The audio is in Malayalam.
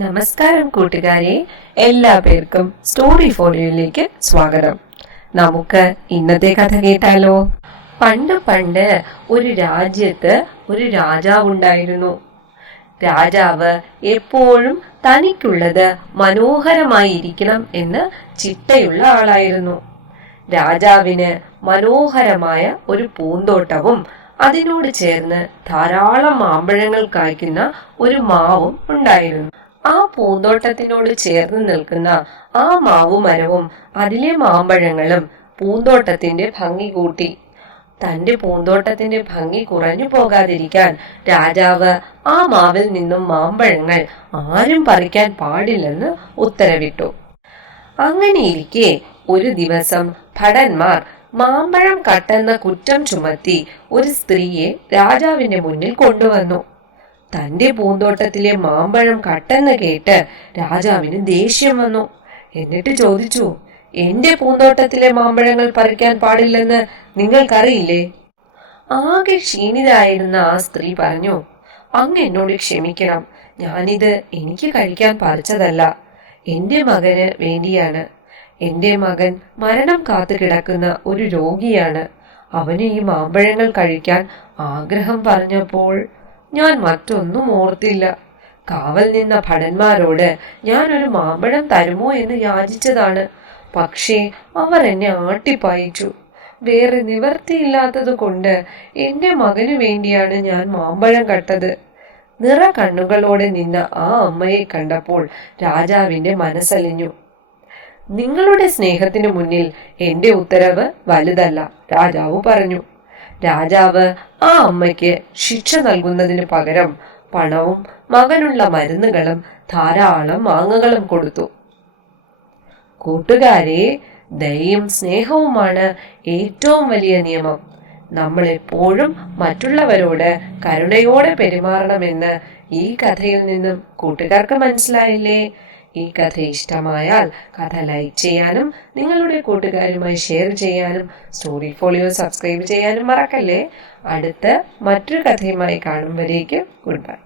നമസ്കാരം കൂട്ടുകാരെ, എല്ലാ പേർക്കും സ്റ്റോറി ഫോളിയോയിലേക്ക് സ്വാഗതം. നമുക്ക് ഇന്നത്തെ കഥ കേട്ടാലോ? പണ്ട് ഒരു രാജ്യത്ത് ഒരു രാജാവുണ്ടായിരുന്നു. രാജാവ് എപ്പോഴും തനിക്കുള്ളത് മനോഹരമായിരിക്കണം എന്ന് ചിട്ടയുള്ള ആളായിരുന്നു. രാജാവിന് മനോഹരമായ ഒരു പൂന്തോട്ടവും അതിനോട് ചേർന്ന് ധാരാളം മാമ്പഴങ്ങൾ കായ്ക്കുന്ന ഒരു മാവും ഉണ്ടായിരുന്നു. ആ പൂന്തോട്ടത്തിനോട് ചേർന്ന് നിൽക്കുന്ന ആ മാവുമരവും അതിലെ മാമ്പഴങ്ങളും പൂന്തോട്ടത്തിന്റെ ഭംഗി കൂട്ടി. തന്റെ പൂന്തോട്ടത്തിന്റെ ഭംഗി കുറഞ്ഞു പോകാതിരിക്കാൻ രാജാവ് ആ മാവിൽ നിന്നും മാമ്പഴങ്ങൾ ആരും പറിക്കാൻ പാടില്ലെന്ന് ഉത്തരവിട്ടു. അങ്ങനെയിരിക്കെ ഒരു ദിവസം ഭടന്മാർ മാമ്പഴം കട്ടെന്ന കുറ്റം ചുമത്തി ഒരു സ്ത്രീയെ രാജാവിന്റെ മുന്നിൽ കൊണ്ടുവന്നു. തന്റെ പൂന്തോട്ടത്തിലെ മാമ്പഴം കട്ടെന്ന് കേട്ട് രാജാവിന് ദേഷ്യം വന്നു. എന്നിട്ട് ചോദിച്ചു, എന്റെ പൂന്തോട്ടത്തിലെ മാമ്പഴങ്ങൾ പറിക്കാൻ പാടില്ലെന്ന് നിങ്ങൾക്കറിയില്ലേ? ആകെ ക്ഷീണിതയായിരുന്ന ആ സ്ത്രീ പറഞ്ഞു, അങ്ങ് എന്നോട് ക്ഷമിക്കണം, ഞാനിത് എനിക്ക് കഴിക്കാൻ പറിച്ചതല്ല, എന്റെ മകന് വേണ്ടിയാണ്. എന്റെ മകൻ മരണം കാത്തു കിടക്കുന്ന ഒരു രോഗിയാണ്. അവന് ഈ മാമ്പഴങ്ങൾ കഴിക്കാൻ ആഗ്രഹം പറഞ്ഞപ്പോൾ ഞാൻ മറ്റൊന്നും ഓർത്തില്ല. കാവൽ നിന്ന ഭടന്മാരോട് ഞാൻ ഒരു മാമ്പഴം തരുമോ എന്ന് യാചിച്ചതാണ്. പക്ഷേ അവർ എന്നെ ആട്ടിപ്പായിച്ചു. വേറെ നിവർത്തിയില്ലാത്തത് കൊണ്ട് എന്റെ മകനു വേണ്ടിയാണ് ഞാൻ മാമ്പഴം കട്ടത്. നിറ കണ്ണുകളോടെ നിന്ന ആ അമ്മയെ കണ്ടപ്പോൾ രാജാവിന്റെ മനസ്സലിഞ്ഞു. നിങ്ങളുടെ സ്നേഹത്തിനു മുന്നിൽ എന്റെ ഉത്തരവ് വലുതല്ല, രാജാവ് പറഞ്ഞു. രാജാവ് ആ അമ്മയ്ക്ക് ശിക്ഷ നൽകുന്നതിന് പകരം പണവും മകനുള്ള മരുന്നുകളും ധാരാളം മാങ്ങകളും കൊടുത്തു. കൂട്ടുകാരെ, ദയയും സ്നേഹവുമാണ് ഏറ്റവും വലിയ നിയമം. നമ്മൾ എപ്പോഴും മറ്റുള്ളവരോട് കരുണയോടെ പെരുമാറണമെന്ന് ഈ കഥയിൽ നിന്നും കൂട്ടുകാർക്ക് മനസ്സിലായില്ലേ? ഈ കഥ ഇഷ്ടമായാൽ കഥ ലൈക്ക് ചെയ്യാനും നിങ്ങളുടെ കൂട്ടുകാരുമായി ഷെയർ ചെയ്യാനും സ്റ്റോറി ഫോളിയോ സബ്സ്ക്രൈബ് ചെയ്യാനും മറക്കല്ലേ. അടുത്ത മറ്റൊരു കഥയുമായി കാണും വരേക്കും ഗുഡ് ബൈ.